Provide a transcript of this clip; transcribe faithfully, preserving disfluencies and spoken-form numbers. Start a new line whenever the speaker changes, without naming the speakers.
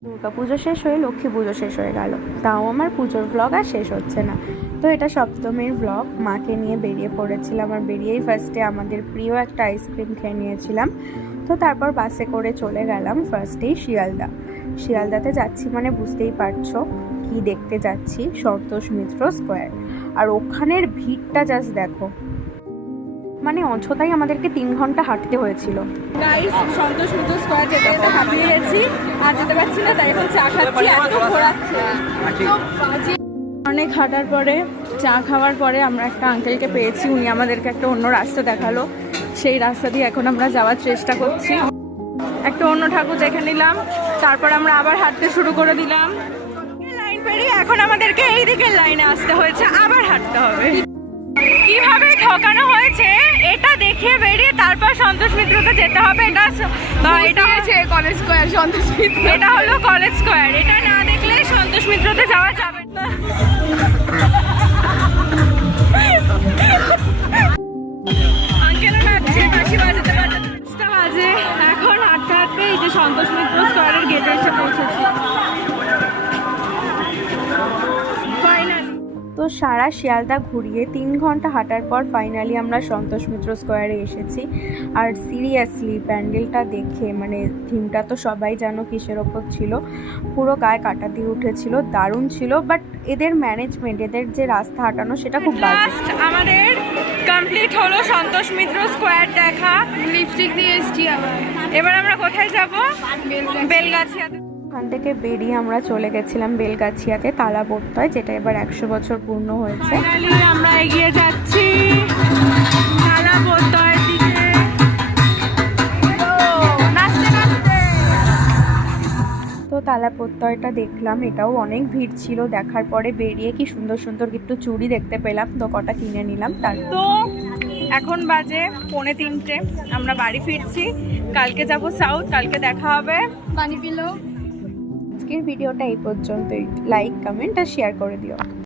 দুর্গা পুজো শেষ হয়ে লক্ষ্মী পুজো শেষ হয়ে গেল, তাও আমার পুজোর ব্লগ আর শেষ হচ্ছে না। তো এটা সপ্তমীর ব্লগ। মাকে নিয়ে বেরিয়ে পড়েছিলাম, আর বেরিয়েই ফার্স্টে আমাদের প্রিয় একটা আইসক্রিম খেয়ে নিয়েছিলাম। তো তারপর বাসে করে চলে গেলাম ফার্স্টেই শিয়ালদা। শিয়ালদাতে যাচ্ছি মানে বুঝতেই পারছো কি দেখতে যাচ্ছি, সন্তোষ মিত্র স্কোয়ার। আর ওখানের ভিড়টা জাস্ট দেখো, মানে অযথাই আমাদেরকে তিন ঘন্টা হাঁটতে হয়েছিল।
গাইস, সন্তোষ মিত্র স্কয়ার যেতে যেতে হাঁপিয়ে গেছি, আর যেতে পারছি না, তাই এখন চা খাচ্ছি। এত ঘোরাচ্ছে, অনেক হাঁটার পরে চা খাওয়ার পরে আমরা একটা আঙ্কেলকে পেয়েছি, উনি আমাদেরকে একটা অন্য রাস্তা দেখালো। সেই রাস্তা দিয়ে এখন আমরা যাওয়ার চেষ্টা করছি। একটা অন্য ঠাকুর দেখে নিলাম, তারপর আমরা আবার হাঁটতে শুরু করে দিলাম। লাইন পেরিয়ে এখন আমাদেরকে এই দিকের লাইনে আসতে হয়েছে, আবার হাঁটতে হবে। কিভাবে ঠকানো হয়েছে এটা দেখে বেরিয়ে তারপর সন্তোষ মিত্রতে যেতে হবে। এটা এটা হচ্ছে কলেজ স্কয়ার, সন্তোষ মিত্র এটা হলো কলেজ স্কয়ার। এটা না দেখলে সন্তোষ মিত্রতে যাওয়া যাবে না। আঙ্কেল নাচছে, বাঁশি বাজাতে বাজাতে পাঁচটা বাজে। এখন হাঁটতে হাঁটতে এই যে সন্তোষ মিত্র স্কয়ারের গেটে এসে পৌঁছেছি।
তো সারা শিয়ালদা ঘুরিয়ে তিন ঘন্টা হাঁটার পর ফাইনালি আমরা সন্তোষ মিত্র স্কোয়ারে এসেছি। আর সিরিয়াসলি প্যান্ডেলটা দেখে, মানে থিমটা তো সবাই জানো কিসের ওপর ছিল, পুরো গায়ে কাটা দিয়ে উঠেছিল, দারুণ ছিল। বাট এদের ম্যানেজমেন্ট, এদের যে রাস্তা হাঁটানো সেটা খুব বাজে।
আমাদের কমপ্লিট হলো সন্তোষ মিত্র স্কোয়ার দেখা। লিপস্টিক দিয়ে এসছি আবার। এবার আমরা কোথায় যাব? বেলগাছিয়াতে।
ওখান থেকে বেরিয়ে আমরা চলে গেছিলাম বেলগাছিয়াতে তালাপোর্তায়, যেটা এবার একশো বছর পূর্ণ হয়েছে।
ফাইনালি আমরা এগিয়ে যাচ্ছি তালাপোর্তার দিকে। নাচতে নাচতে
তো তালাপোর্তায়টা দেখলাম, এটাও অনেক ভিড় ছিল। দেখার পরে বেরিয়ে কি সুন্দর সুন্দর একটু চুড়ি দেখতে পেলাম, তো কটা কিনে নিলাম। তার
তো এখন বাজে পৌনে তিনটে, আমরা বাড়ি ফিরছি। কালকে যাব সাউথ, কালকে দেখা হবে। পানি পিলো।
আজকের ভিডিওটা এই পর্যন্তই। লাইক, কমেন্ট আর শেয়ার করে দিও।